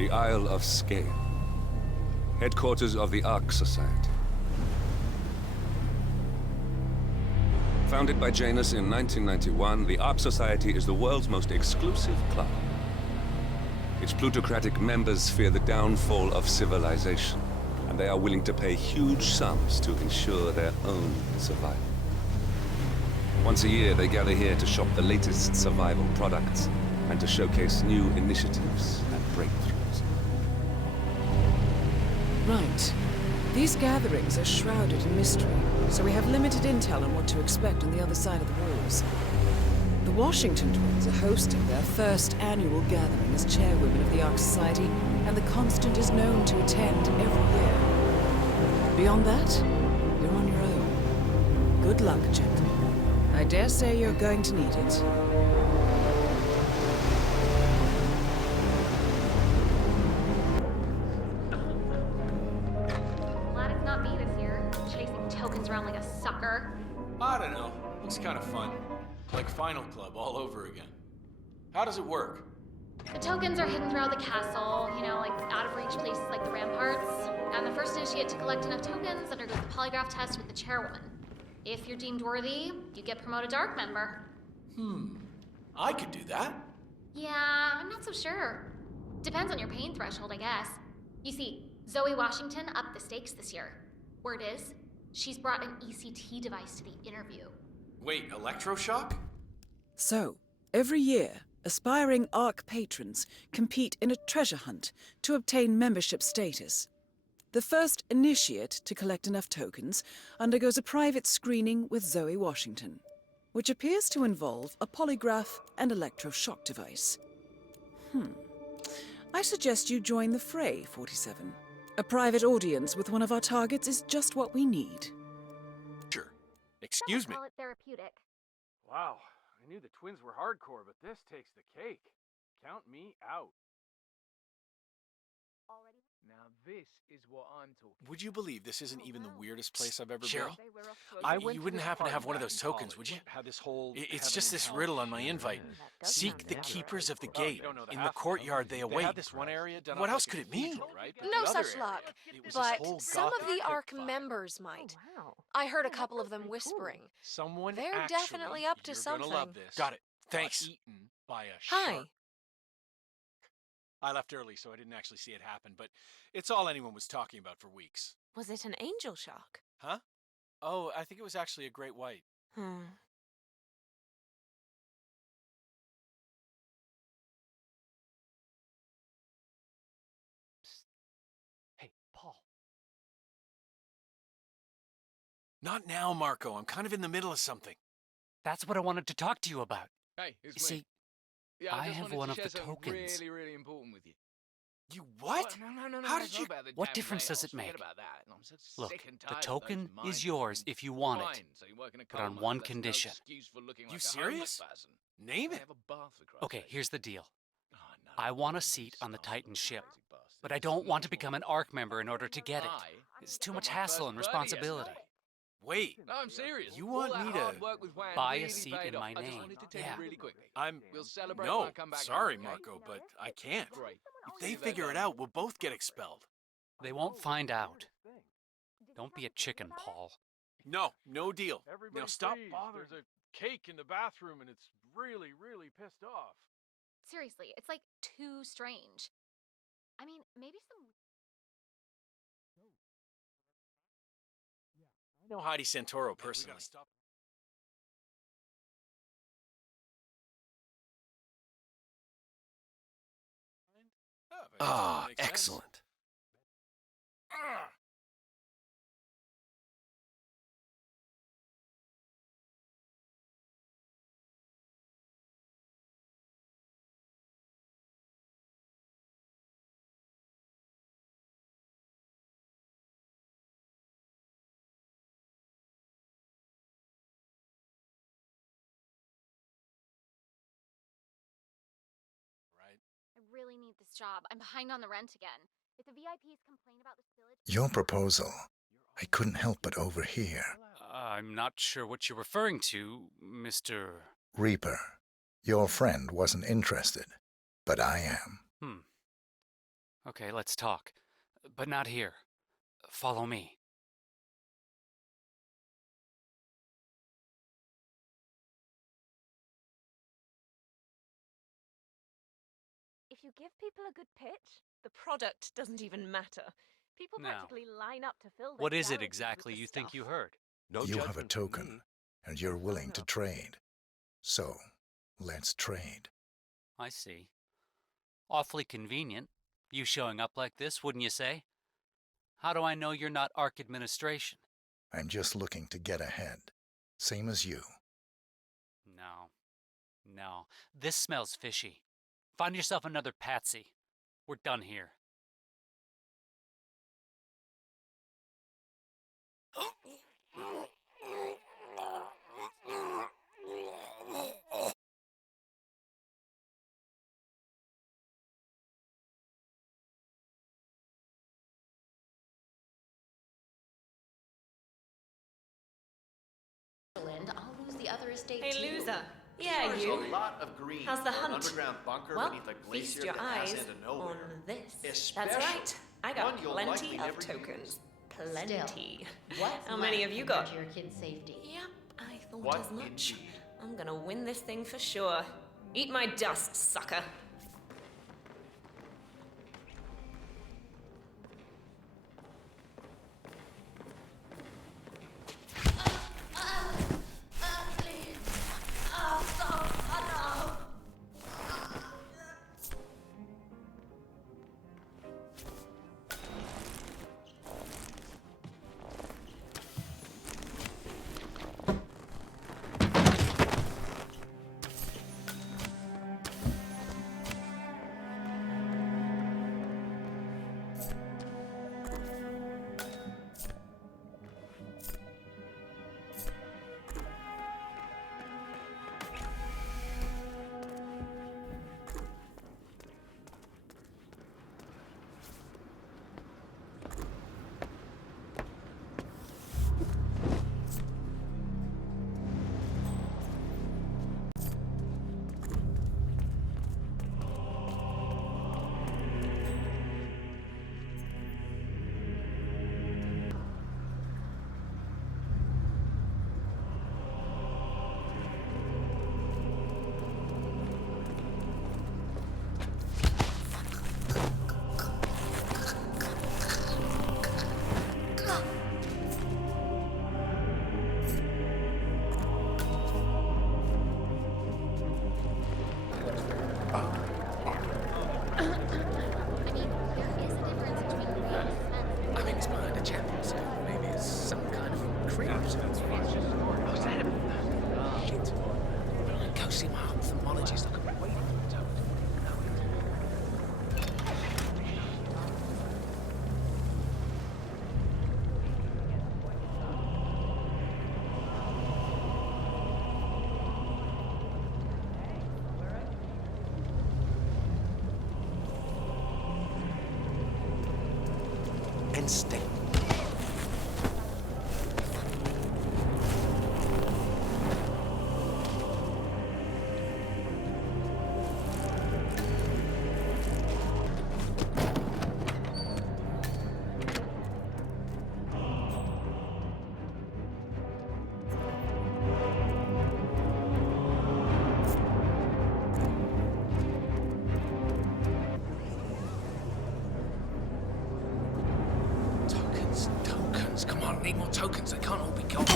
the Isle of Scale, headquarters of the Ark Society. Founded by Janus in 1991, the Ark Society is the world's most exclusive club. Its plutocratic members fear the downfall of civilization, and they are willing to pay huge sums to ensure their own survival. Once a year, they gather here to shop the latest survival products and to showcase new initiatives and breakthroughs. Right. These gatherings are shrouded in mystery, so we have limited intel on what to expect on the other side of the walls. The Washington twins are hosting their first annual gathering as chairwomen of the Ark Society, and the Constant is known to attend every year. Beyond that, you're on your own. Good luck, gentlemen. I dare say you're going to need it. Glad it's not me this year, chasing tokens around like a sucker. I don't know. Looks kind of fun. Like Final Club all over again. How does it work? The tokens are hidden throughout the castle, you know, like out-of-reach places like the ramparts. And the first initiate to collect enough tokens undergoes the polygraph test with the chairwoman. If you're deemed worthy, you get promoted to Ark member. I could do that. Yeah, I'm not so sure. Depends on your pain threshold, I guess. You see, Zoe Washington upped the stakes this year. Word is, she's brought an ECT device to the interview. Wait, electroshock? So, every year, aspiring Ark patrons compete in a treasure hunt to obtain membership status. The first initiate to collect enough tokens undergoes a private screening with Zoe Washington, which appears to involve a polygraph and electroshock device. I suggest you join the fray, 47. A private audience with one of our targets is just what we need. Sure. Excuse me. Call it therapeutic. Wow, I knew the twins were hardcore, but this takes the cake. Count me out. Already? Now this is what I'm talking. Would you believe this isn't even the weirdest place I've ever Cheryl, been? You wouldn't happen to have one of those tokens, would you? Had this whole It's just this riddle on my invite. Seek the keepers of the gate. In the courtyard they await. What else could it mean? No such luck, but some of the Ark members might. I heard a couple of them whispering. Someone They're actually, definitely up to you're something. Gonna love this. Got it. Thanks. eaten by a Hi. shark. I left early, so I didn't actually see it happen, but it's all anyone was talking about for weeks. Was it an angel shock? Huh? Oh, I think it was actually a great white. Hey, Paul. Not now, Marco. I'm kind of in the middle of something. That's what I wanted to talk to you about. Hey, You it's me. see, Yeah, I just have wanted one to of share the something tokens. Really important with you. You what? No. How it's did not you- about the What damn difference does it nails. Forget make? about that. I'm so Look, sick and the tired of token those is mind yours games. if you want it. Fine, so you work in a But coal on mine, one that's no condition. excuse for looking You like a serious? homeless person. Name They it. have a bath, for Christ's Okay, sake. here's the deal. Oh, no, I want a you seat on the starving Titan ship, crazy bastard. but I This don't is want to much become more an than Ark member in order to get it. I It's too got much my hassle first and birdie responsibility. yesterday. Wait. No, I'm serious. You All want that me hard to work with Wham buy a really seat paid in off. my I just name? wanted to tell Yeah. you really quickly. I'm We'll celebrate when I no. come back. Sorry, okay? Marco, but I can't. Great. If they figure it out, we'll both get expelled. They won't find out. Don't be a chicken, Paul. No, no deal. Everybody Now stop freeze. bothering. There's a cake in the bathroom and it's really, really pissed off. Seriously, it's like too strange. I mean, maybe some. I know Heidi Santoro personally. Ah, excellent. I really need this job. I'm behind on the rent again. If the VIPs complain about the spillage. Your proposal, I couldn't help but overhear. I'm not sure what you're referring to, Mr. Reaper, your friend wasn't interested, but I am. Okay, let's talk. But not here. Follow me. If you give people a good pitch, the product doesn't even matter. People Now, practically line up to fill their what is it garages exactly with the you think stuff. you heard? No You have a judgment from token, me. and you're willing to trade. So, let's trade. I see. Awfully convenient. You showing up like this, wouldn't you say? How do I know you're not ARC administration? I'm just looking to get ahead. Same as you. No. This smells fishy. Find yourself another patsy. We're done here. I'll lose the other estate Hey, too. loser. Yeah, There's you. a lot of green How's the for an hunt? underground bunker Well, beneath a feast glacier your that passes eyes into on nowhere. this. Especially That's right. I got one you'll likely plenty never of use. tokens. Still, Plenty. what's How many left have you compared got? to your kid's safety? Yep, I thought What as much. indeed? I'm gonna win this thing for sure. Eat my dust, sucker. Instinct. Tokens. Come on, need more tokens. They can't all be gone.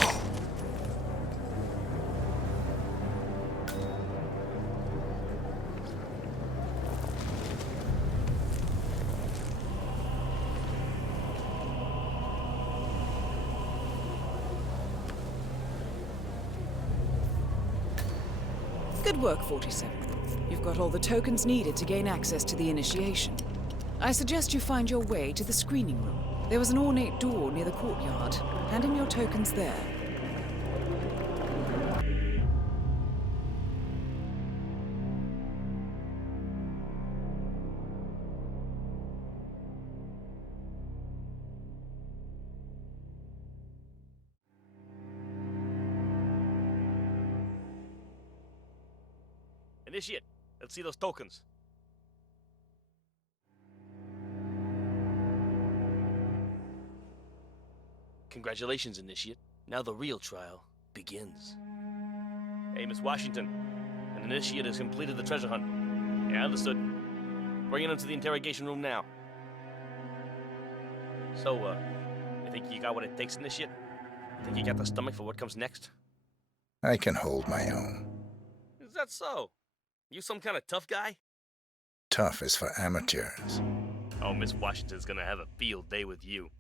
Good work, 47. You've got all the tokens needed to gain access to the initiation. I suggest you find your way to the screening room. There was an ornate door near the courtyard. Hand in your tokens there. Initiate. Let's see those tokens. Congratulations, Initiate. Now the real trial begins. Hey, Miss Washington. An Initiate has completed the treasure hunt. Yeah, understood. Bring it into the interrogation room now. So, you think you got what it takes, Initiate? Think you got the stomach for what comes next? I can hold my own. Is that so? You some kind of tough guy? Tough is for amateurs. Oh, Miss Washington's gonna have a field day with you.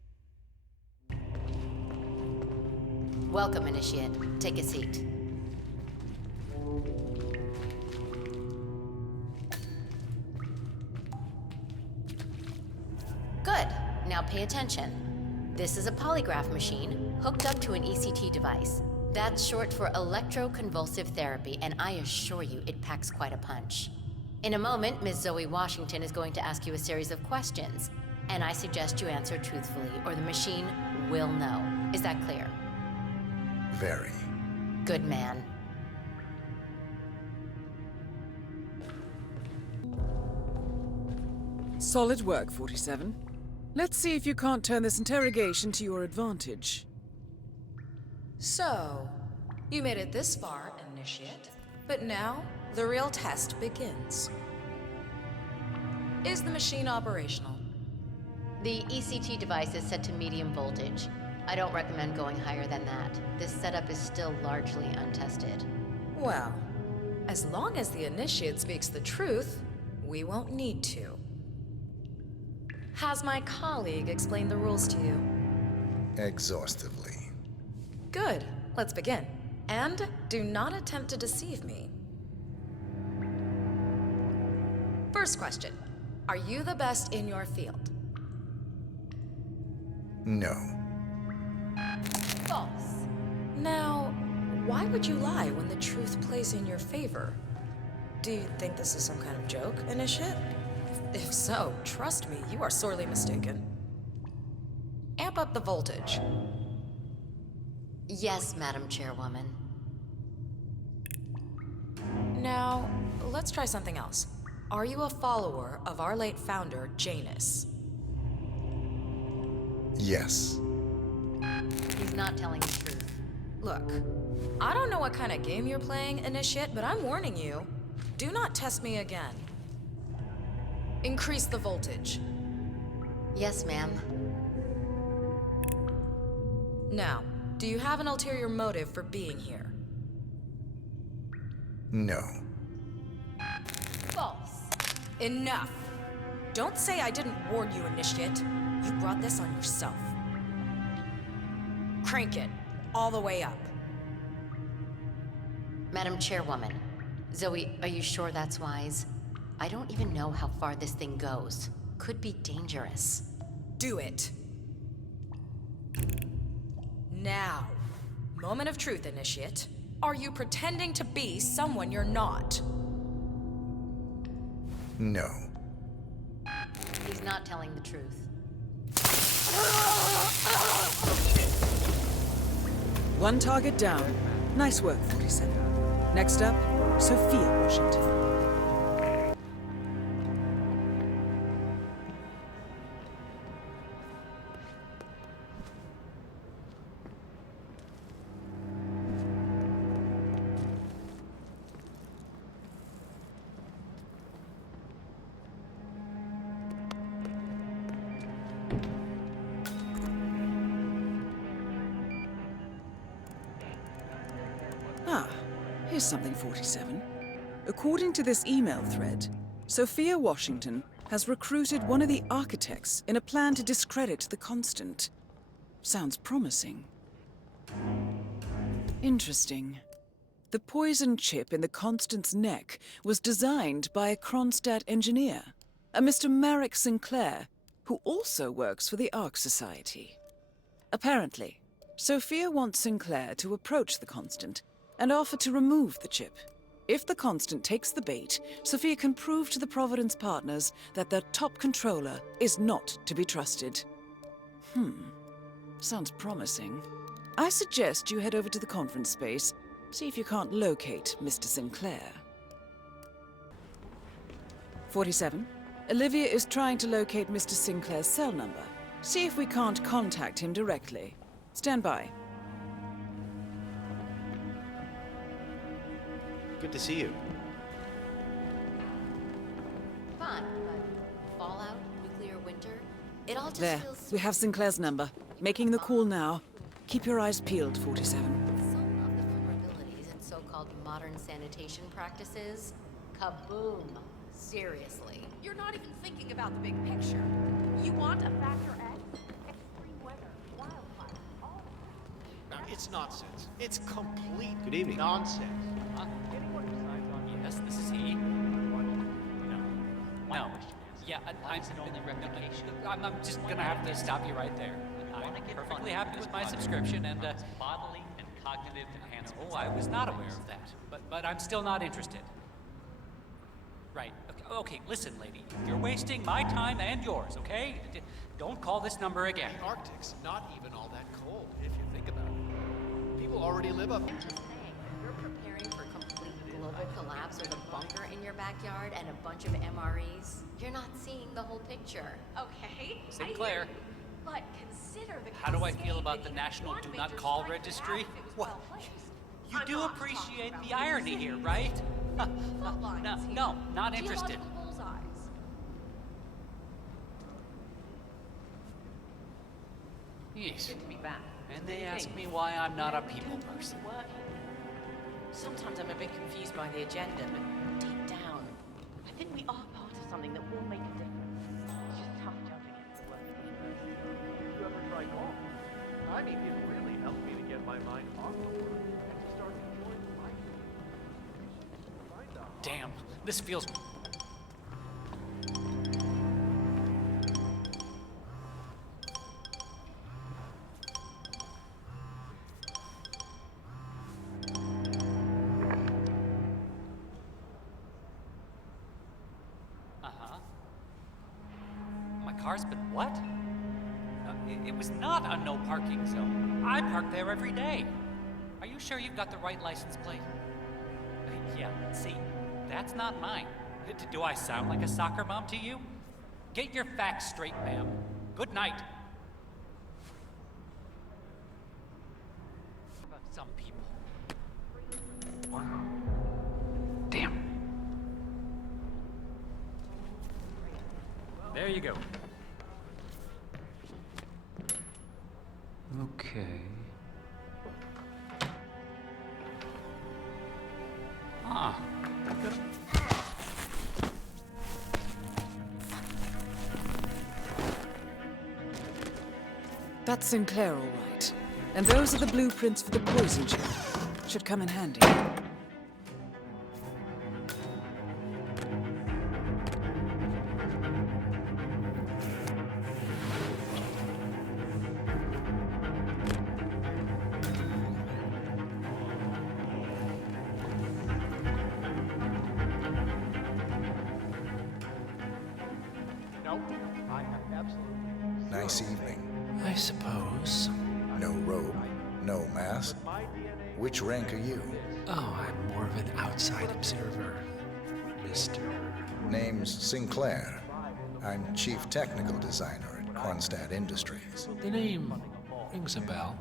Welcome, Initiate. Take a seat. Good. Now pay attention. This is a polygraph machine hooked up to an ECT device. That's short for electroconvulsive therapy, and I assure you it packs quite a punch. In a moment, Ms. Zoe Washington is going to ask you a series of questions, and I suggest you answer truthfully, or the machine will know. Is that clear? Very. Good man. Solid work, 47. Let's see if you can't turn this interrogation to your advantage. So, you made it this far, Initiate. But now, the real test begins. Is the machine operational? The ECT device is set to medium voltage. I don't recommend going higher than that. This setup is still largely untested. Well, as long as the Initiate speaks the truth, we won't need to. Has my colleague explained the rules to you? Exhaustively. Good. Let's begin. And do not attempt to deceive me. First question. Are you the best in your field? No. False. Now, why would you lie when the truth plays in your favor? Do you think this is some kind of joke, Initiate? If so, trust me, you are sorely mistaken. Amp up the voltage. Yes, Madam Chairwoman. Now, let's try something else. Are you a follower of our late founder, Janus? Yes. He's not telling the truth. Look, I don't know what kind of game you're playing, Initiate, but I'm warning you. Do not test me again. Increase the voltage. Yes, ma'am. Now, do you have an ulterior motive for being here? No. False. Enough. Don't say I didn't warn you, Initiate. You brought this on yourself. Crank it. All the way up. Madam Chairwoman, Zoe, are you sure that's wise? I don't even know how far this thing goes. Could be dangerous. Do it. Now. Moment of truth, Initiate. Are you pretending to be someone you're not? No. He's not telling the truth. One target down. Nice work, 47. Next up, Sophia Washington. Here's something, 47. According to this email thread, Sophia Washington has recruited one of the architects in a plan to discredit the Constant. Sounds promising. Interesting. The poison chip in the Constant's neck was designed by a Kronstadt engineer, a Mr. Marek Sinclair, who also works for the Ark Society. Apparently, Sophia wants Sinclair to approach the Constant and offer to remove the chip. If the Constant takes the bait, Sophia can prove to the Providence partners that their top controller is not to be trusted. Sounds promising. I suggest you head over to the conference space, see if you can't locate Mr. Sinclair. 47. Olivia is trying to locate Mr. Sinclair's cell number. See if we can't contact him directly. Stand by. Good to see you. Fun, but fallout, nuclear winter, it all just There. feels We have Sinclair's number. Making the call now. Keep your eyes peeled, 47. Some of the vulnerabilities in so-called modern sanitation practices. Kaboom. Seriously. You're not even thinking about the big picture. You want a factor X? Extreme weather, wildfire, all Now, it's nonsense. It's complete Good evening. nonsense. Anyone who signs on Yes, this is he. No. Yeah, I'm just gonna have to stop you right there. I'm perfectly happy with my subscription and bodily and cognitive enhancements. Oh, I was not aware of that, but I'm still not interested. Right. Okay, listen, lady. You're wasting my time and yours, okay? Don't call this number again. The Arctic's not even all that cold, if you think about it. People already live up. I'm just saying, you're preparing for complete global collapse with a bunker in your backyard and a bunch of MREs. You're not seeing the whole picture. Okay. Sinclair. But consider the How do I feel about the National Do Not Call Registry? What? You do appreciate the irony here, right? No, not interested. Yes. And they ask me why I'm not a people person. Sometimes I'm a bit confused by the agenda, but deep down, I think we are part of something that will make a difference. It's just tough jumping into the work. Did you ever try golf? I mean, it really helped me to get my mind off the work and to start enjoying life. Damn, this feels... Car's been what? It was not a no parking zone. I park there every day. Are you sure you've got the right license plate? Yeah, see, that's not mine. Do I sound like a soccer mom to you? Get your facts straight, ma'am. Good night. Some people. Damn. There you go. Okay. Ah. That's Sinclair, all right. And those are the blueprints for the poison chip. Should come in handy. Nice evening. I suppose. No robe, no mask. Which rank are you? Oh, I'm more of an outside observer, Mr. Name's Sinclair. I'm Chief Technical Designer at Kronstadt Industries. The name rings a bell.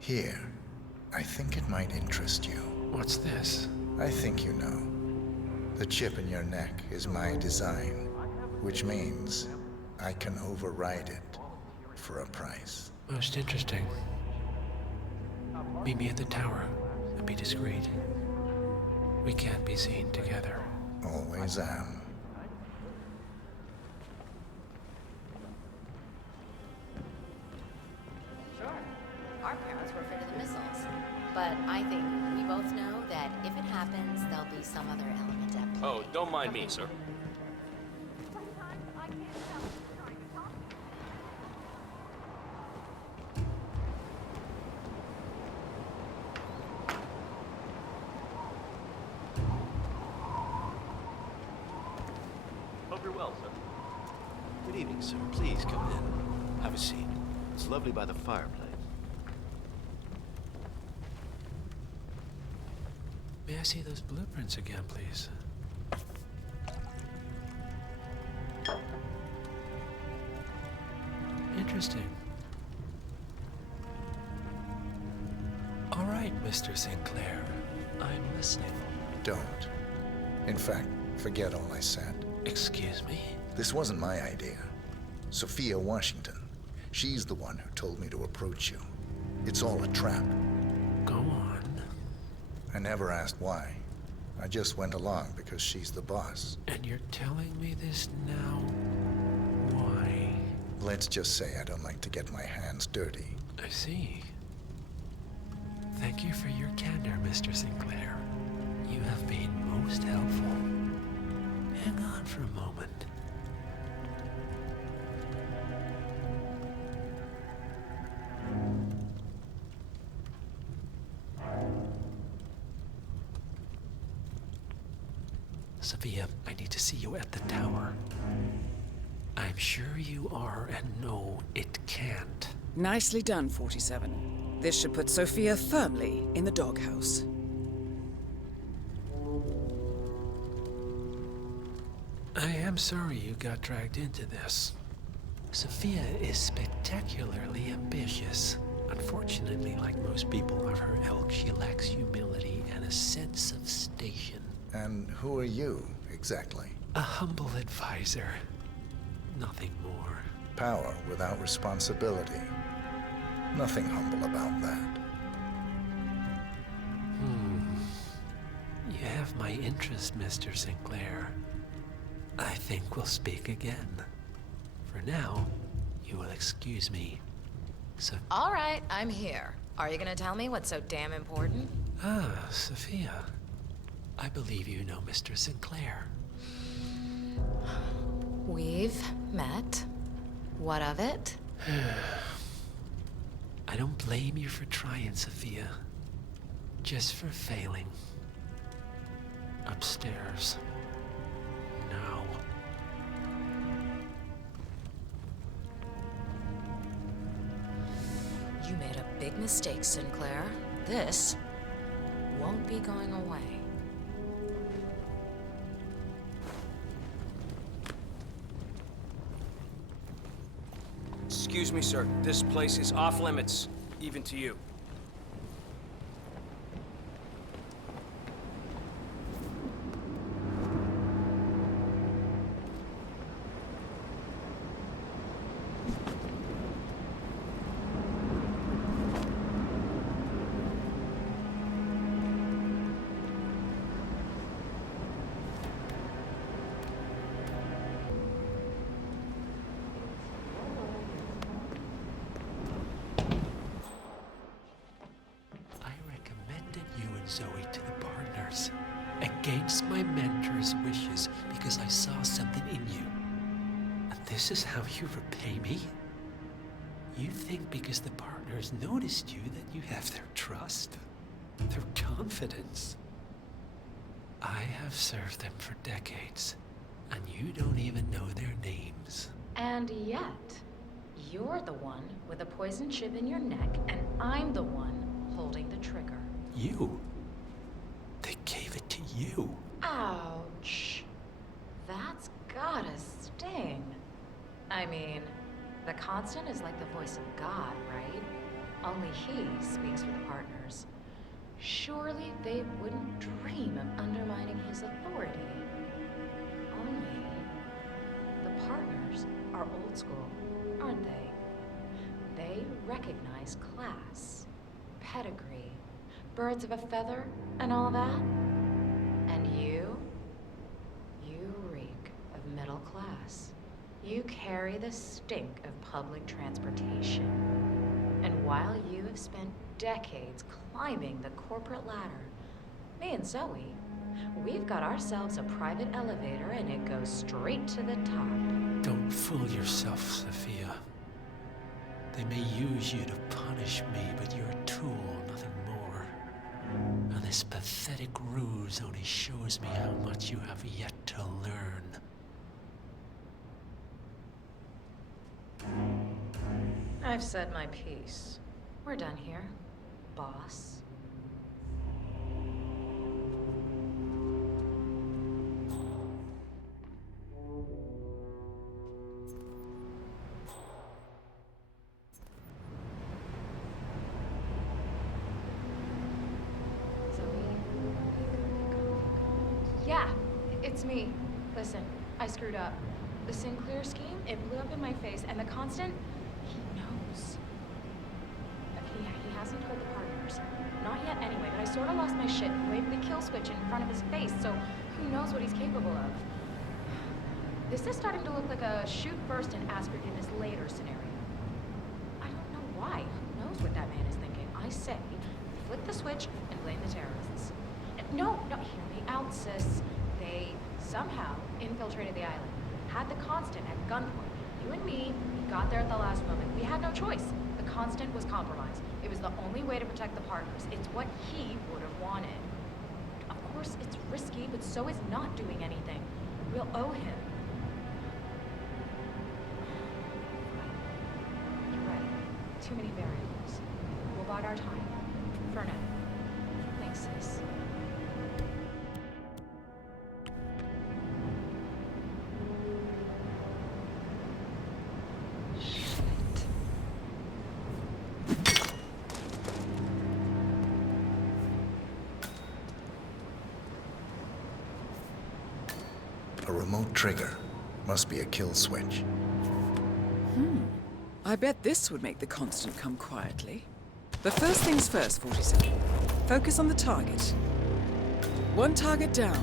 Here, I think it might interest you. What's this? I think you know. The chip in your neck is my design, which means I can override it for a price. Most interesting. Meet me at the tower and be discreet. We can't be seen together. Always am. Sure. Our parents were afraid of the missiles. But I think we both know that if it happens, there'll be some other element at play. Oh, don't mind me, sir. Hope you're well, sir. Good evening, sir. Please come in. Have a seat. It's lovely by the fireplace. May I see those blueprints again, please? interesting. All right, Mr. Sinclair. I'm listening. Don't. In fact, forget all I said. Excuse me? This wasn't my idea. Sophia Washington. She's the one who told me to approach you. It's all a trap. Go on. I never asked why. I just went along because she's the boss. And you're telling me this now? Why? Let's just say I don't like to get my hands dirty. I see. Thank you for your candor, Mr. Sinclair. You have been most helpful. Hang on for a moment. Sophia, I need to see you at the tower. I'm sure you are, and no, it can't. Nicely done, 47. This should put Sophia firmly in the doghouse. I am sorry you got dragged into this. Sophia is spectacularly ambitious. Unfortunately, like most people of her ilk, she lacks humility and a sense of station. And who are you, exactly? A humble advisor. Nothing more. Power without responsibility. Nothing humble about that. You have my interest, Mr. Sinclair. I think we'll speak again. For now, you will excuse me. So... All right, I'm here. Are you gonna tell me what's so damn important? Ah, Sophia. I believe you know Mr. Sinclair. We've met. What of it? I don't blame you for trying, Sophia. Just for failing. Upstairs. Now. You made a big mistake, Sinclair. This won't be going away. Excuse me, sir. This place is off limits, even to you. Zoe to the partners, against my mentor's wishes, because I saw something in you. And this is how you repay me? You think because the partners noticed you that you have their trust, their confidence. I have served them for decades, and you don't even know their names. And yet, you're the one with a poison chip in your neck, and I'm the one holding the trigger. You? They gave it to you. Ouch. That's gotta sting. I mean, the Constant is like the voice of God, right? Only he speaks for the partners. Surely they wouldn't dream of undermining his authority. Only the partners are old school, aren't they? They recognize class, pedigree, birds of a feather, and all that. And you reek of middle class. You carry the stink of public transportation. And while you have spent decades climbing the corporate ladder, me and Zoe, we've got ourselves a private elevator and it goes straight to the top. Don't fool yourself, Sophia. They may use you to punish me, but you're a tool, nothing more. And this pathetic ruse only shows me how much you have yet to learn. I've said my piece. We're done here, boss. was me. Listen, I screwed up. The Sinclair scheme, it blew up in my face, and the Constant, he knows. He hasn't told the partners. Not yet anyway, but I sort of lost my shit and waved the kill switch in front of his face, so who knows what he's capable of. This is starting to look like a shoot first and ask forgiveness later scenario. I don't know why. Who knows what that man is thinking? I say, flip the switch and blame the terrorists. No, hear me out, sis. They somehow infiltrated the island, had the Constant at gunpoint. You and me, we got there at the last moment. We had no choice. The Constant was compromised. It was the only way to protect the partners. It's what he would have wanted. Of course, it's risky, but so is not doing anything. We'll owe him. You're right. Too many variables. We'll bide our time. For now. Thanks, sis. A remote trigger. Must be a kill switch. I bet this would make the Constant come quietly. But first things first, 47. Focus on the target. One target down.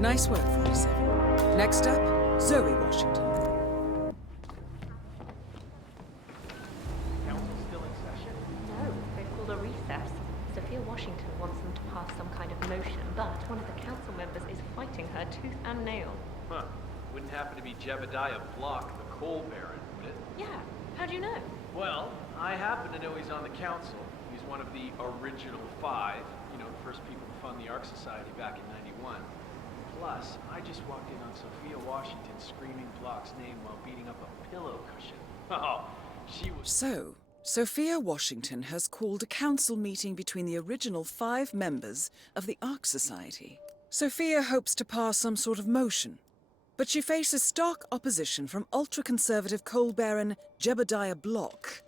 Nice work, 47. Next up, Zoe Washington. Council still in session? No, they've called a recess. Sophia Washington wants them to pass some kind of motion, but one of the council members is fighting her tooth and nail. Huh. Wouldn't happen to be Jebediah Block, the coal baron, would it? Yeah, how'd you know? Well, I happen to know he's on the council. He's one of the original 5, you know, the first people to fund the Ark Society back in '91. Plus, I just walked in on Sophia Washington screaming Block's name while beating up a pillow cushion. Oh, she was... So, Sophia Washington has called a council meeting between the original 5 members of the Ark Society. Sophia hopes to pass some sort of motion, but she faces stark opposition from ultra-conservative coal baron Jebediah Block.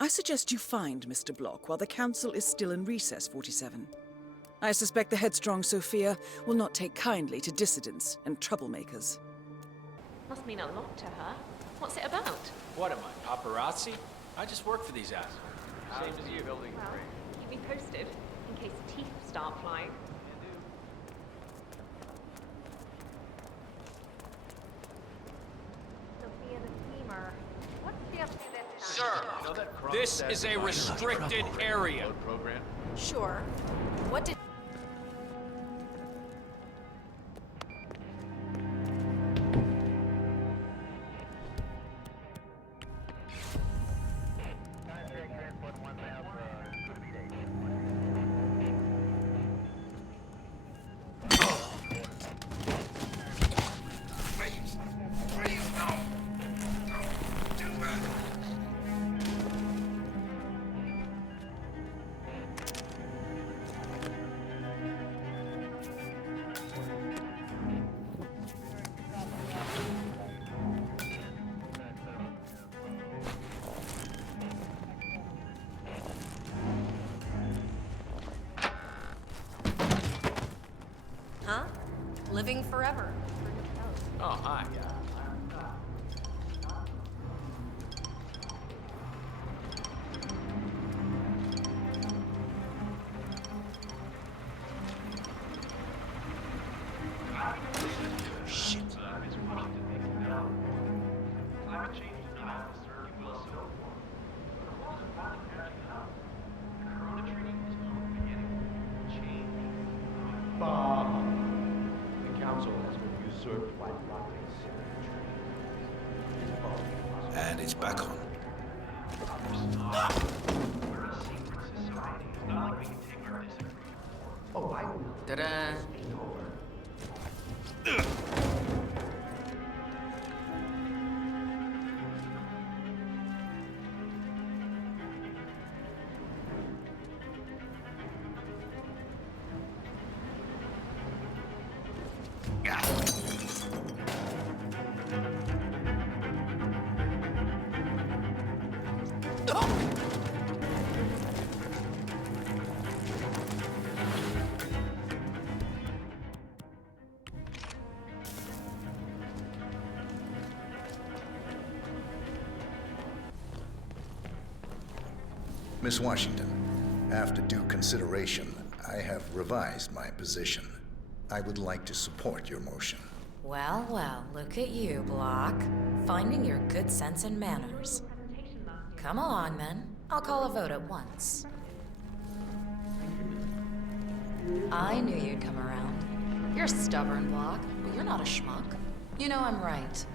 I suggest you find Mr. Block while the council is still in recess, 47. I suspect the headstrong Sophia will not take kindly to dissidents and troublemakers. Must mean a lot to her. What's it about? What am I, paparazzi? I just work for these assholes. Same as you, building Well, keep me posted, in case teeth start flying. Sophia the Schemer. What's she up to this Sir, time? You know that Kronstadt this is a design restricted area. program? Sure. What did... Huh? Living forever. Oh, hi. Shit. Climate change is not a sir, you will so. The world is finally catching up. The Corona treaty is only the beginning. Change. Bob! The council has been usurped by rotting sewage. And it's back on. We're a secret society. It's not like we can take our disagreement. Oh, I know. Ta-da! Miss Washington, after due consideration, I have revised my position. I would like to support your motion. Well, well, look at you, Block. Finding your good sense and manners. Come along, then. I'll call a vote at once. I knew you'd come around. You're stubborn, Block, but you're not a schmuck. You know I'm right.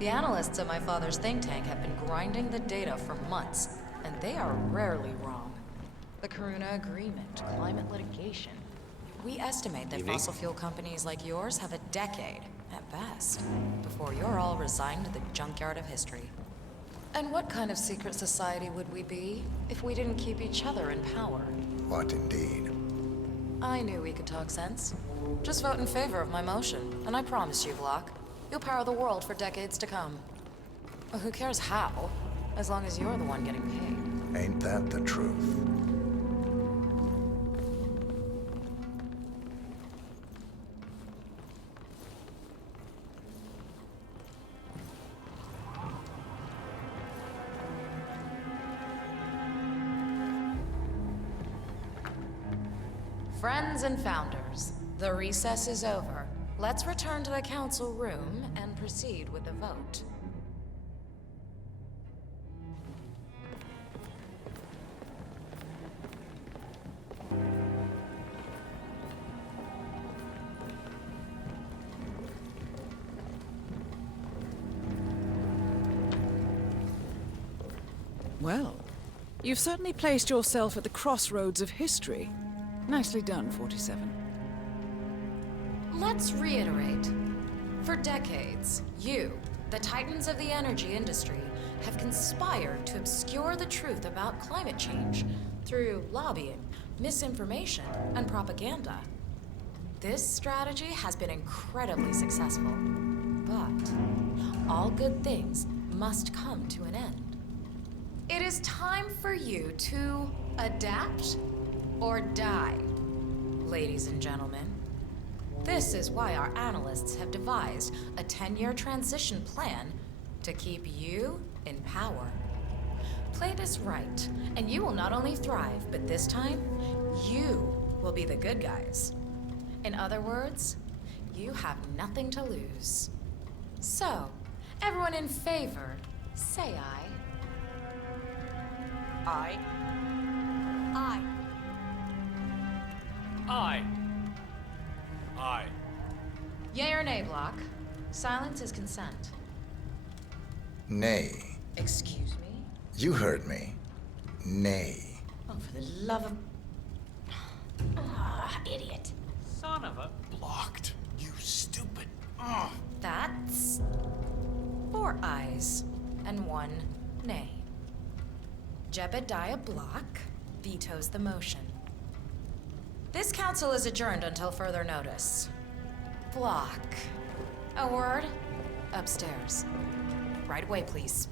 The analysts at my father's think tank have been grinding the data for months, and they are rarely wrong. The Karuna Agreement, climate litigation. We estimate that fossil fuel companies like yours have a decade, at best, before you're all resigned to the junkyard of history. And what kind of secret society would we be if we didn't keep each other in power? What indeed? I knew we could talk sense. Just vote in favor of my motion, and I promise you, Block, you'll power the world for decades to come. Well, who cares how, as long as you're the one getting paid. Ain't that the truth? Friends and founders, the recess is over. Let's return to the council room and proceed with the vote. Well, you've certainly placed yourself at the crossroads of history. Nicely done, 47. Let's reiterate. For decades, you, the titans of the energy industry, have conspired to obscure the truth about climate change through lobbying, misinformation, and propaganda. This strategy has been incredibly successful. But all good things must come to an end. It is time for you to adapt or die, ladies and gentlemen. This is why our analysts have devised a 10-year transition plan to keep you in power. Play this right, and you will not only thrive, but this time, you will be the good guys. In other words, you have nothing to lose. So, everyone in favor, say aye. Aye. Aye. Aye. Aye. Yay or nay, Block? Silence is consent. Nay. Excuse me? You heard me. Nay. Oh, for the love of... Ah, idiot. Son of a... Blocked. You stupid. That's... 4 ayes and 1 nay. Jebediah Block vetoes the motion. This council is adjourned until further notice. Block. A word? Upstairs. Right away, please.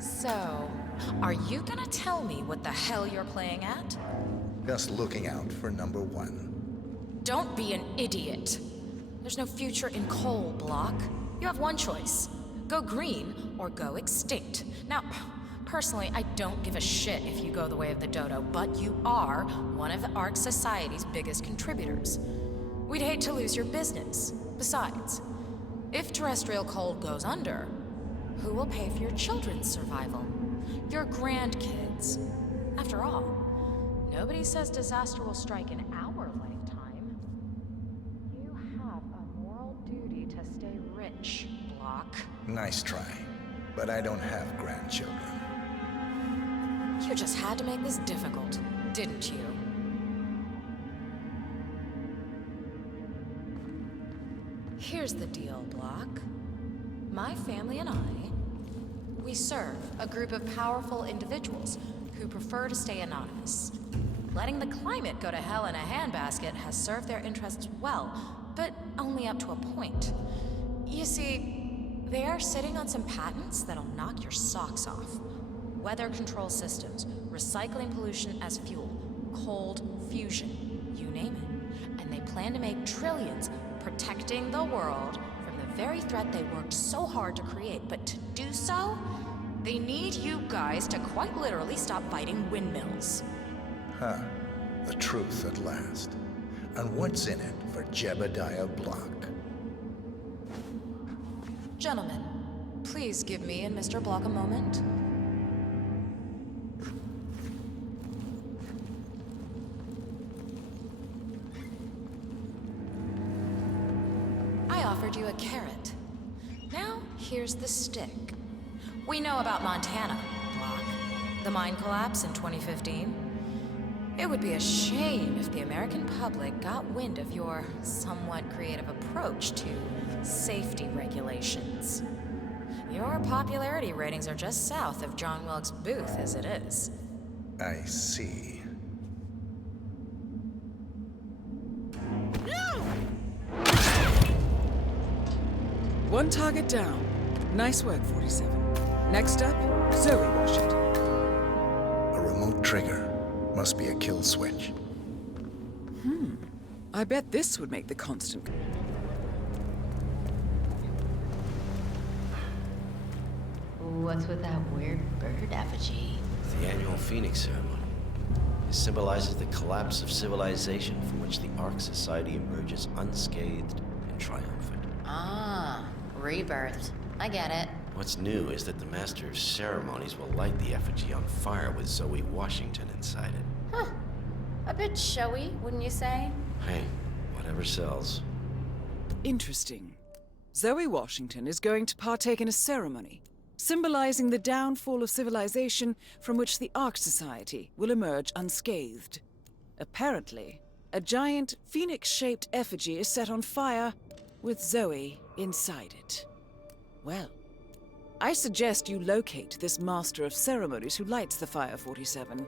So, are you gonna tell me what the hell you're playing at? Just looking out for number 1. Don't be an idiot. There's no future in coal, Block. You have one choice. Go green or go extinct. Now, personally, I don't give a shit if you go the way of the dodo, but you are one of the Ark Society's biggest contributors. We'd hate to lose your business. Besides, if terrestrial coal goes under, who will pay for your children's survival? Your grandkids. After all, nobody says disaster will strike in our lifetime. You have a moral duty to stay rich, Block. Nice try, but I don't have grandchildren. You just had to make this difficult, didn't you? Here's the deal, Block. My family and I, we serve a group of powerful individuals who prefer to stay anonymous. Letting the climate go to hell in a handbasket has served their interests well, but only up to a point. You see, they are sitting on some patents that'll knock your socks off. Weather control systems, recycling pollution as fuel, cold fusion, you name it. And they plan to make trillions protecting the world from the very threat they worked so hard to create. But to do so, they need you guys to quite literally stop fighting windmills. Huh. The truth at last. And what's in it for Jebediah Block? Gentlemen, please give me and Mr. Block a moment. I offered you a carrot. Now, here's the stick. We know about Montana, Block. The mine collapse in 2015. It would be a shame if the American public got wind of your somewhat creative approach to safety regulations. Your popularity ratings are just south of John Wilkes Booth as it is. I see. One target down. Nice work, 47. Next up, Zoe Washington. A remote trigger. Must be a kill switch. I bet this would make the constant. What's with that weird bird effigy? The annual Phoenix ceremony. It symbolizes the collapse of civilization from which the Ark Society emerges unscathed and triumphant. Ah, rebirth. I get it. What's new is that the Master of Ceremonies will light the effigy on fire with Zoe Washington inside it. Huh. A bit showy, wouldn't you say? Hey, whatever sells. Interesting. Zoe Washington is going to partake in a ceremony, symbolizing the downfall of civilization from which the Ark Society will emerge unscathed. Apparently, a giant phoenix-shaped effigy is set on fire, with Zoe inside it. Well, I suggest you locate this Master of Ceremonies who lights the fire, 47.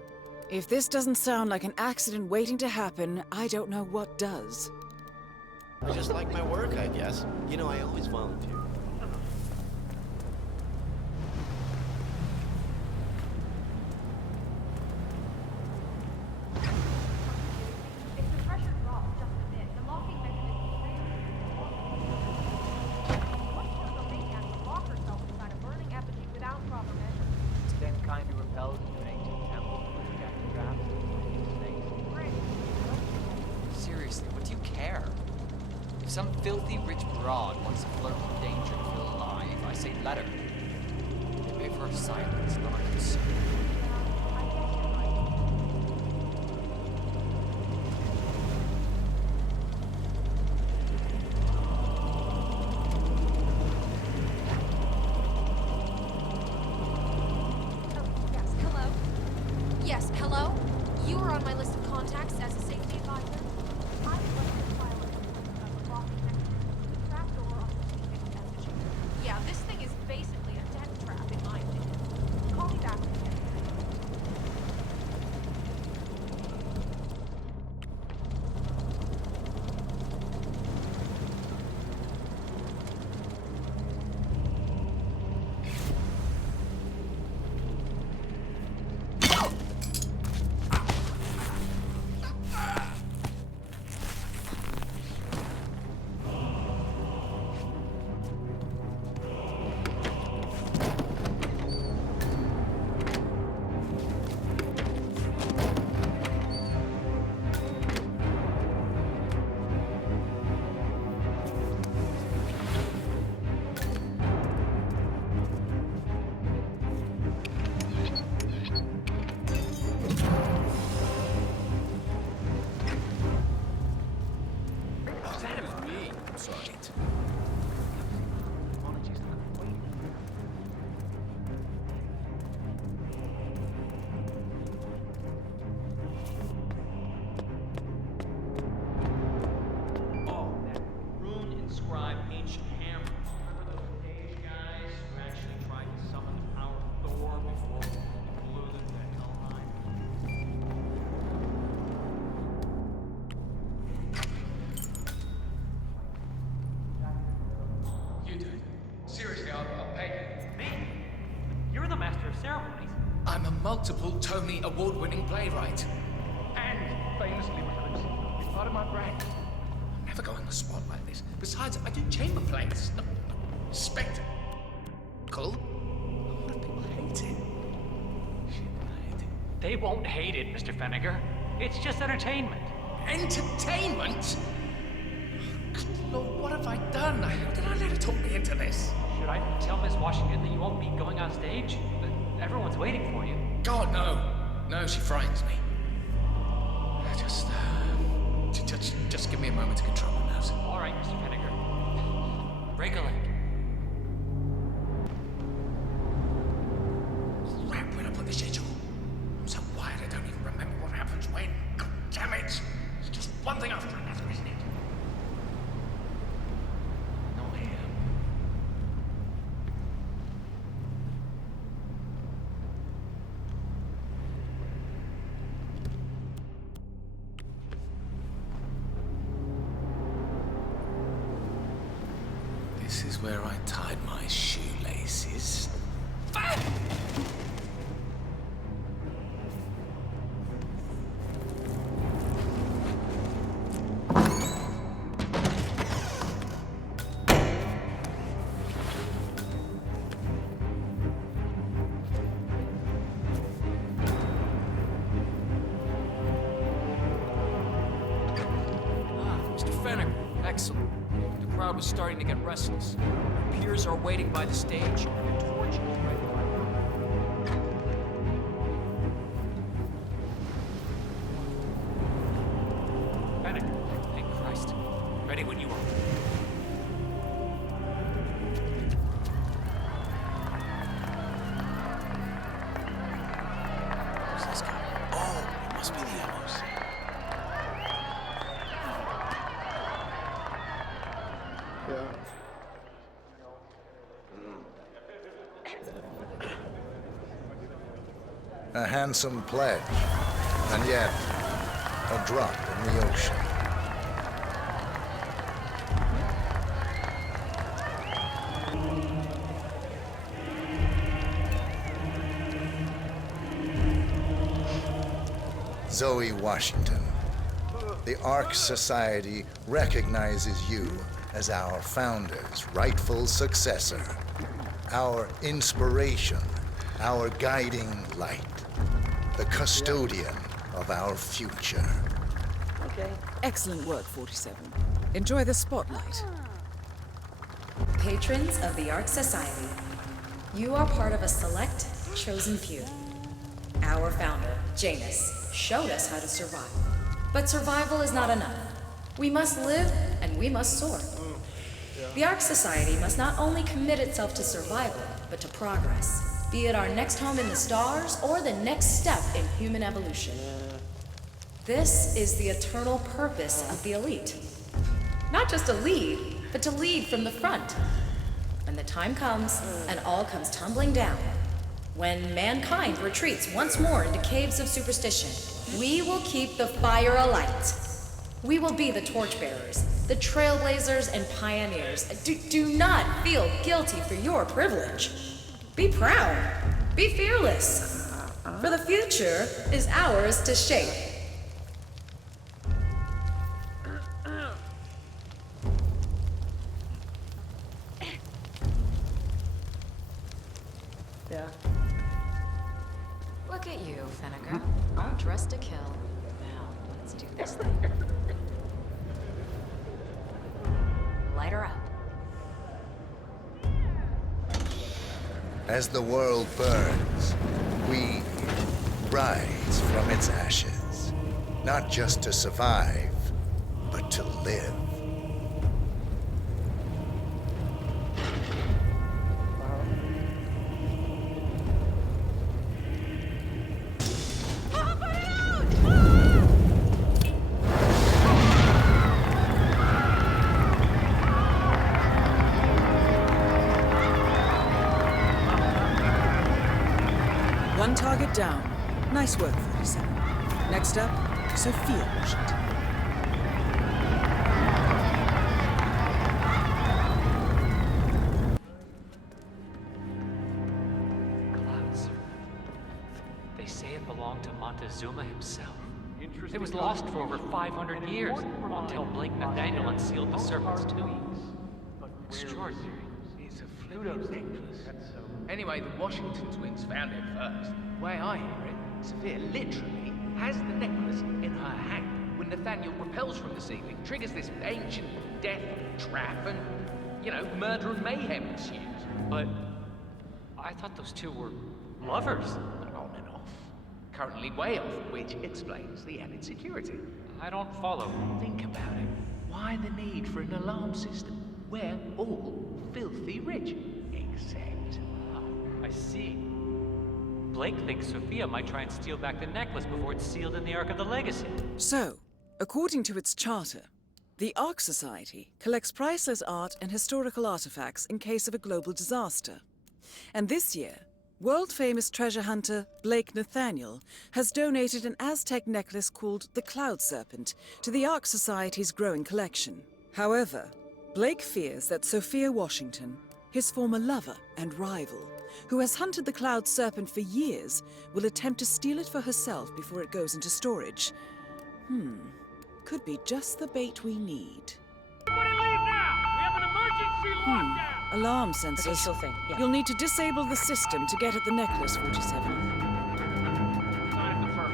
If this doesn't sound like an accident waiting to happen, I don't know what does. I just like my work, I guess. You know, I always volunteer. Seriously, what do you care? If some filthy rich broad wants to flirt with danger to feel alive, I say let her. They pay for her silence, not her concern. Yes, hello? You are on my list of contacts as a safety advisor. I would like to file a lock mechanism to the trapdoor on the Phoenix effigy. Yeah, this thing is basically a death trap, in my opinion. Call me back when you get it. award-winning playwright. And famously recluse. It's part of my brand. I never go on the spot like this. Besides, I do chamber plays. No, spectacle. A lot of people hate it. Shit, I hate it. They won't hate it, Mr. Fenniger. It's just entertainment. Entertainment? Good Lord, what have I done? How did I let her talk me into this? Should I tell Miss Washington that you won't be going on stage? Everyone's waiting for you. God, no. No, she frightens me. Just give me a moment to control my nerves. All right, Mr. Fenniger. Break a leg. Crap, when I put the schedule. I'm so wired I don't even remember what happens when. God damn it! It's just one thing after another, isn't it? Not here. This is where I tied my shoelaces. Mr. Fenniger, excellent. The crowd was starting to get restless. Your peers are waiting by the stage. The torch is right behind you. Fenniger, thank Christ. Ready when you are. Who's this guy? Oh, it must be the Emos. A handsome pledge, and yet a drop in the ocean. Zoe Washington, the Ark Society recognizes you as our founder's rightful successor, our inspiration, our guiding light, the custodian of our future. Okay. Excellent work, 47. Enjoy the spotlight. Patrons of the Ark Society, you are part of a select, chosen few. Our founder, Janus, showed us how to survive. But survival is not enough. We must live and we must soar. The Ark Society must not only commit itself to survival, but to progress. Be it our next home in the stars or the next step in human evolution. This is the eternal purpose of the elite. Not just to lead, but to lead from the front. When the time comes and all comes tumbling down, when mankind retreats once more into caves of superstition, we will keep the fire alight. We will be the torchbearers, the trailblazers and pioneers. Do not feel guilty for your privilege. Be proud. Be fearless. For the future is ours to shape. Yeah. Look at you, Fenniger. All dressed to kill. Now, let's do this thing. Light her up. As the world burns, we rise from its ashes, not just to survive, but to live. One target down. Nice work, 47. Next up, Sophia Washington. Clouds. They say it belonged to Montezuma himself. It was lost for over 500 years until Blake Nathaniel unsealed the Serpent's tomb. Extraordinary. It's a Pluto's necklace. Anyway, the Washington twins found it first. The way I hear it, Sophia literally has the necklace in her hand when Nathaniel repels from the ceiling, triggers this ancient death trap, and, you know, murder and mayhem ensues. But I thought those two were lovers. On and off. Currently way off, which explains the added security. I don't follow. Think about it. Why the need for an alarm system? We're all filthy rich. Except... I see. Blake thinks Sophia might try and steal back the necklace before it's sealed in the Ark of the Legacy. So, according to its charter, the Ark Society collects priceless art and historical artifacts in case of a global disaster. And this year, world-famous treasure hunter Blake Nathaniel has donated an Aztec necklace called the Cloud Serpent to the Ark Society's growing collection. However, Blake fears that Sophia Washington, his former lover and rival, who has hunted the Cloud Serpent for years, will attempt to steal it for herself before it goes into storage. Could be just the bait we need. Everybody leave now! We have an emergency lockdown! Alarm sensors. Okay, sure thing, yeah. You'll need to disable the system to get at the necklace, 47. Sign of the firm.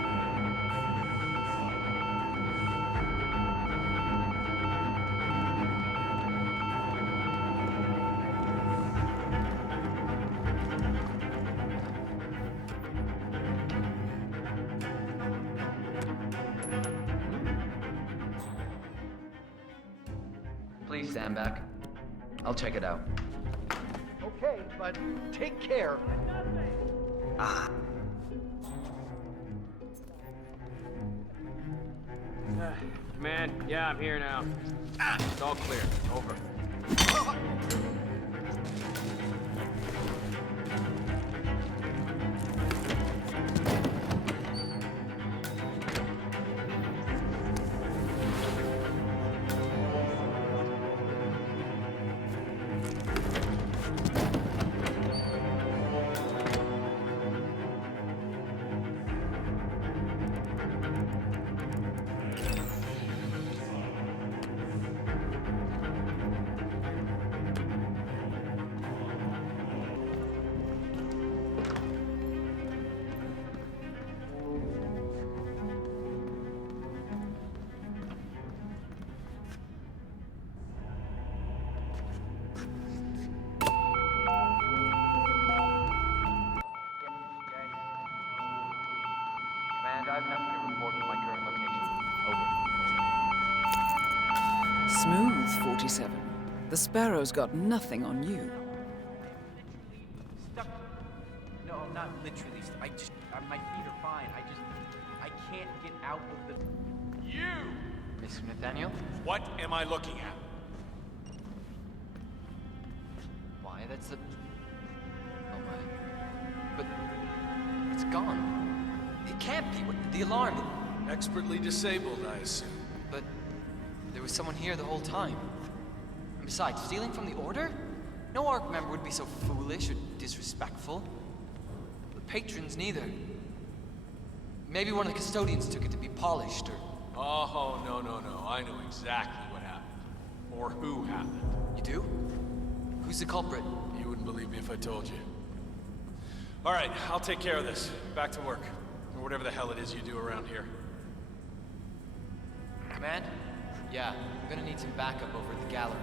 Please stand back. I'll check it out. Okay, but take care. Man, yeah, I'm here now. It's all clear. Over. Command, I have nothing to report from my current location. Over. Smooth, 47. The Sparrow's got nothing on you. Stuck. No, I'm not literally stuck. My feet are fine. I can't get out of the... You! Mr. Nathaniel? What am I looking at? Why, that's the... Oh my... But... it's gone. It can't be. The alarm... Expertly disabled, I assume. But... there was someone here the whole time. And besides, stealing from the Order? No Ark member would be so foolish or disrespectful. The patrons neither. Maybe one of the custodians took it to be polished, or... Oh, no. I know exactly what happened. Or who happened. You do? Who's the culprit? You wouldn't believe me if I told you. All right, I'll take care of this. Back to work. Or whatever the hell it is you do around here. Command? Yeah, I'm gonna need some backup over at the gallery.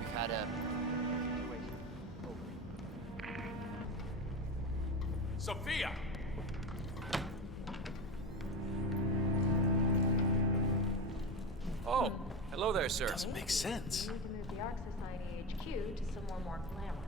We've had a... Sophia! Oh, hello there, sir. Doesn't make sense. We need to move the Ark Society HQ to somewhere more glamorous.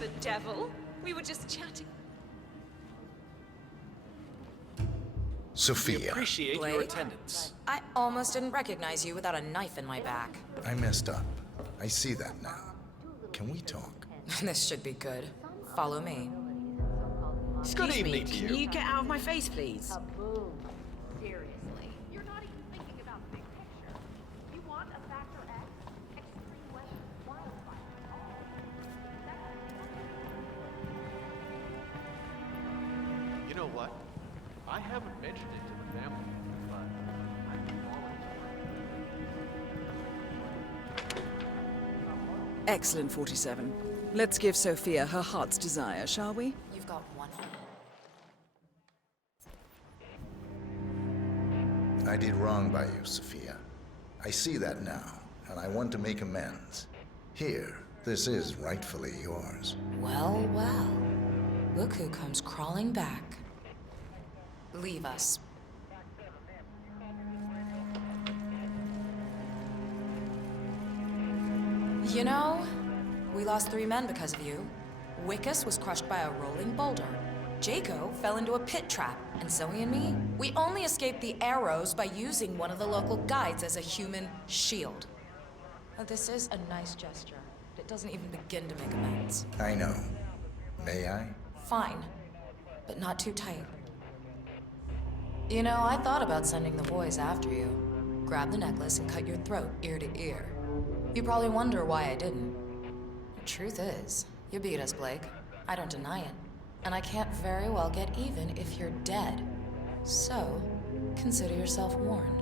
The devil? We were just chatting. Sophia. Appreciate Blake? your attendance. I almost didn't recognize you without a knife in my back. I messed up. I see that now. Can we talk? This should be good. Follow me. Good evening to Can you get out of my face, please? Seriously. You're not even thinking about the big picture. You want a Factor X? Extreme weather, wildfire, You know what? I haven't mentioned it to the family, but I've been volunteering. Excellent, 47. Let's give Sophia her heart's desire, shall we? You've got one. I did wrong by you, Sophia. I see that now, and I want to make amends. Here, this is rightfully yours. Well, well. Look who comes crawling back. Leave us. You know, we lost 3 men because of you. Wickus was crushed by a rolling boulder. Jaco fell into a pit trap, and Zoe and me, we only escaped the arrows by using one of the local guides as a human shield. Now, this is a nice gesture, but it doesn't even begin to make amends. I know. May I? Fine, but not too tight. You know, I thought about sending the boys after you. Grab the necklace and cut your throat ear to ear. You probably wonder why I didn't. The truth is, you beat us, Blake. I don't deny it. And I can't very well get even if you're dead. So, consider yourself warned.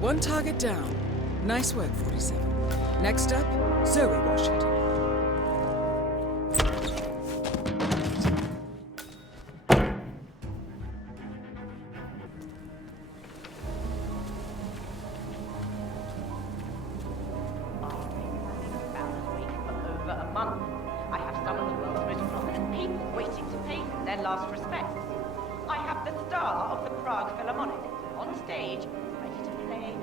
One target down. Nice work, 47. Next up, Zoe Washington. Over a month. I have some of the world's most prominent people waiting to pay them their last respects. I have the star of the Prague Philharmonic on stage, ready to play.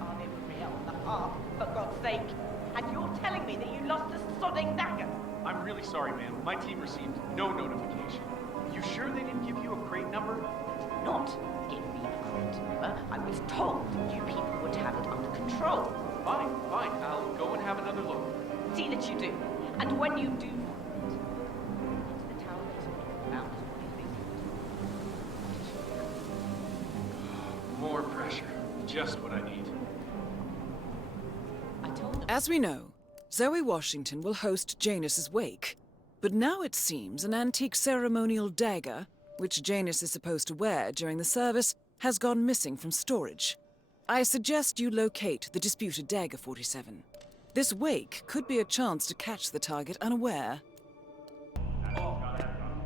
Are they real? The harp, for God's sake. And you're telling me that you lost a sodding dagger? I'm really sorry, ma'am. My team received no notification. You sure they didn't give you a crate number? Not give me a crate number. I was told you people would have it under control. Fine, fine. I'll go and have another look. See that you do. And when you do find it, into the tower basement about 20 feet. More pressure. Just what I need. As we know, Zoe Washington will host Janus's wake. But now it seems an antique ceremonial dagger, which Janus is supposed to wear during the service, has gone missing from storage. I suggest you locate the disputed dagger, 47. This wake could be a chance to catch the target unaware. Oh,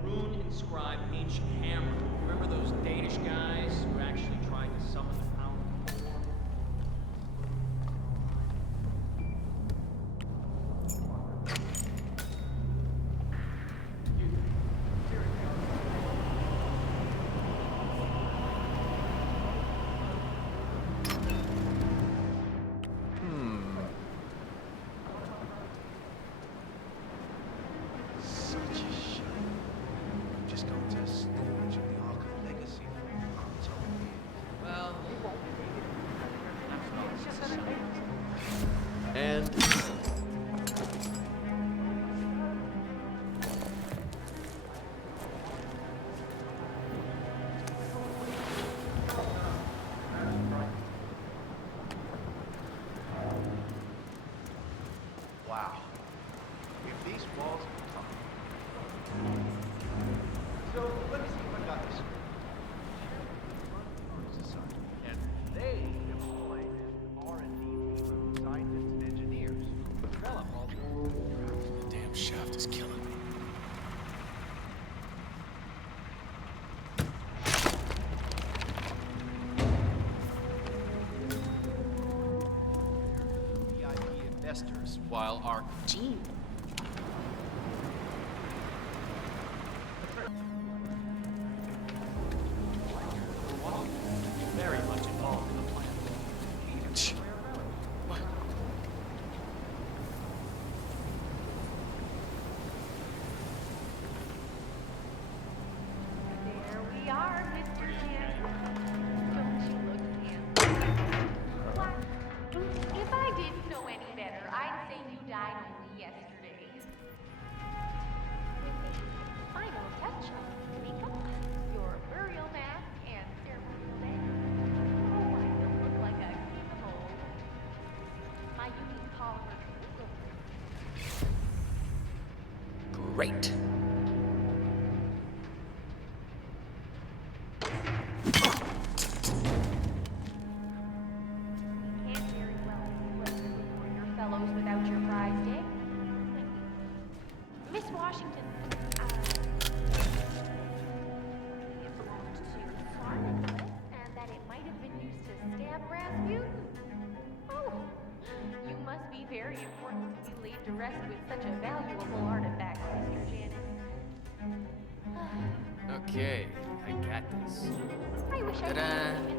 rune-inscribed ancient hammer. Remember those Danish guys who actually tried to summon the power? Such a shame. Just going to storage of the Ark of Legacy for months. while our... Gee. Very much involved in the plan. There we are, Mr. Hanson. Don't you look handsome? What? If I didn't know any better, I'd say you died only yesterday. With the final touch-up, makeup, your burial mask, and ceremonial bed. Oh, I don't look like a king of old. My unique polymer will Great. can't very well split with your fellows without your prize day. Miss Washington, it belonged to Sarnath, and that it might have been used to stab Rasputin. Oh, you must be very important to be laid to rest with such a valuable artifact, Mr. Janus. Okay, I got this. I wish I Ta-da. could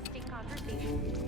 resting conversation.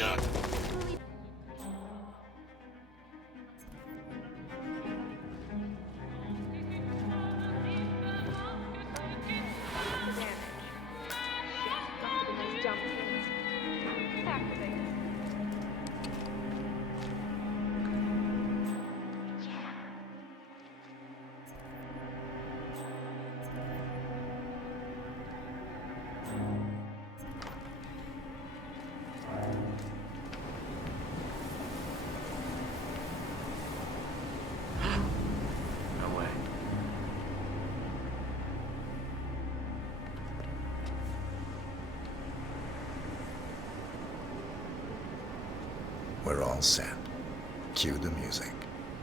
No way. We're all set. Cue the music.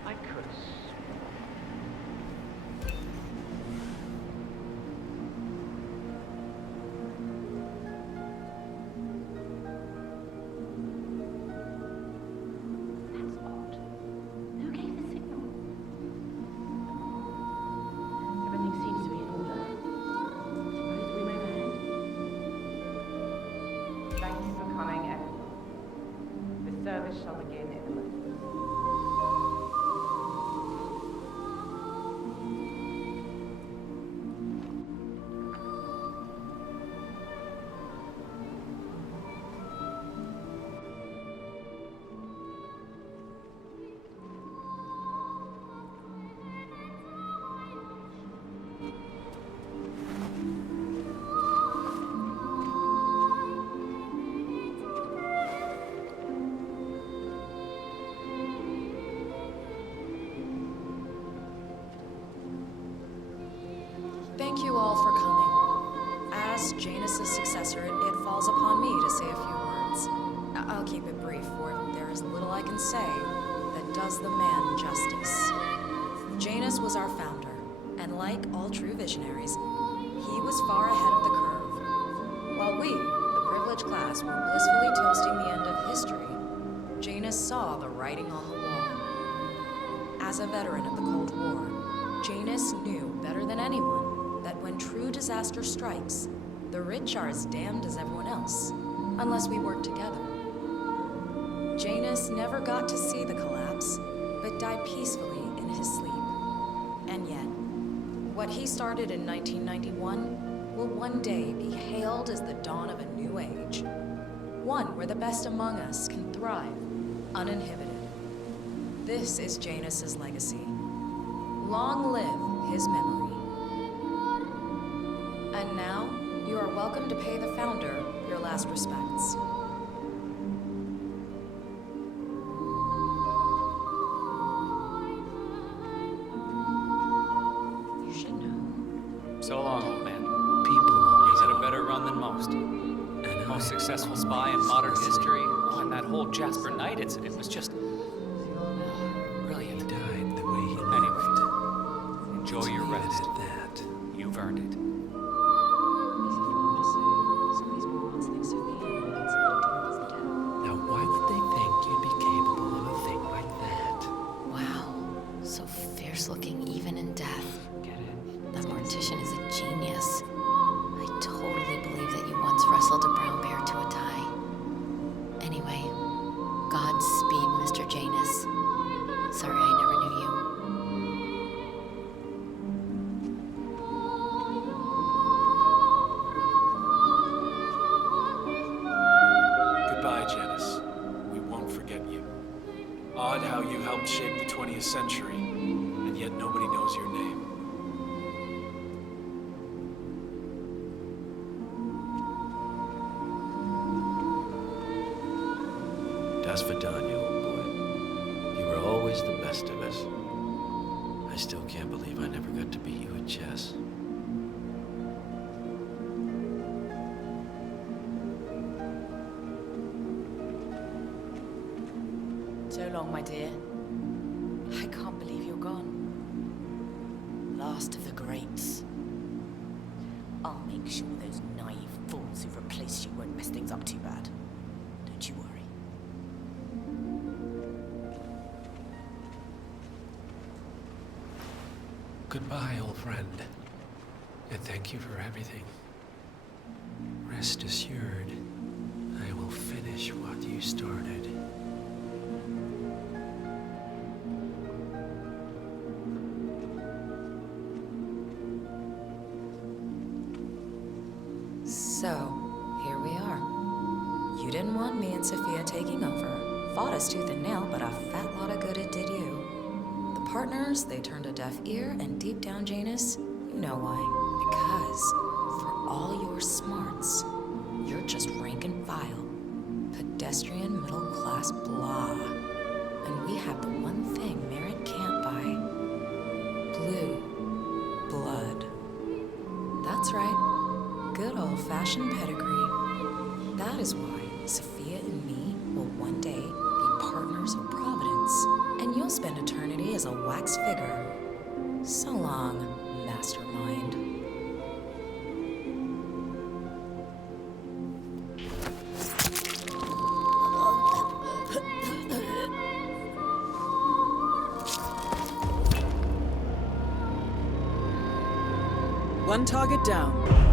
I could have. That's odd. Who gave the signal? Everything seems to be in order. Suppose we move ahead. Thank you for coming, everyone. The service shall begin in a moment. Thank you all for coming. As Janus' successor, it falls upon me to say a few words. I'll keep it brief, for there is little I can say that does the man justice. Janus was our founder, and like all true visionaries, he was far ahead of the curve. While we, the privileged class, were blissfully toasting the end of history, Janus saw the writing on the wall. As a veteran of the Cold War, Janus knew better than anyone that when true disaster strikes, the rich are as damned as everyone else, unless we work together. Janus never got to see the collapse, but died peacefully in his sleep. And yet, what he started in 1991 will one day be hailed as the dawn of a new age. One where the best among us can thrive, uninhibited. This is Janus's legacy. Long live his memory. And now, you are welcome to pay the founder your last respects. You should know. So long, old man. You had a better run than most. Most successful spy in modern history. Oh, and that whole Jasper Knight incident was just brilliant. Died the way he Anyway, enjoy your rest. that. You've earned it. Now, why would they think totally believe that you once wrestled a brown bear to a tie. Anyway, Godspeed, Mr. Janus. Sorry I never knew you. Goodbye, Janus. We won't forget you. Odd how you helped shape the 20th century, and yet nobody knows your name. Das Vidania, old boy. You were always the best of us. I still can't believe I never got to beat you at chess. So long, my dear. I can't believe you're gone. Last of the greats. I'll make sure those naive fools who replaced you won't mess things up too bad. Don't you worry. Goodbye, old friend. And thank you for everything. Rest assured, I will finish what you started. So, here we are. You didn't want me and Sophia taking over. Fought us tooth and nail, but a fat lot of good it did you. The partners, they turned a deaf ear, and deep down, Janus, you know why. Because, for all your smarts, you're just rank and file. Pedestrian middle-class blah. And we have the one thing merit can't buy. Blue blood. That's right. Good old-fashioned pedigree. That is why Sophia and me will one day be partners of Providence, and you'll spend eternity as a wax figure. So long, mastermind. One target down.